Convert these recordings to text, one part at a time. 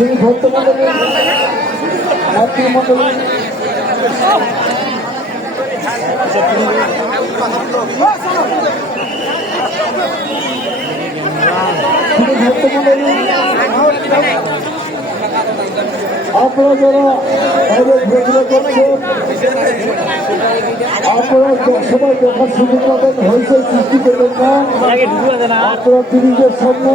সেই ভক্তমণ্ডলী মাতৃমণ্ডলী ভক্তমণ্ডলী আপনারা যারা আমাদের আপনারা সবাই হয়েছে সৃষ্টি করবেন না। আপনারা সামনে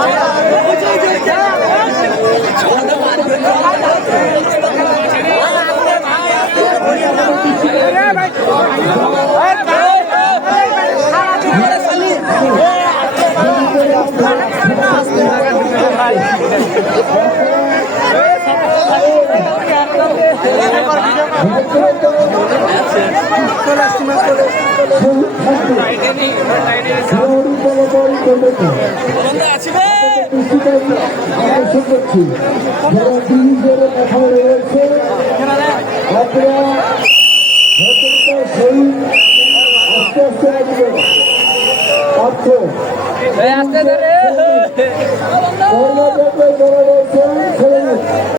কথা রয়েছে আপনারা আস্তে আস্তে যারা রয়েছেন সেই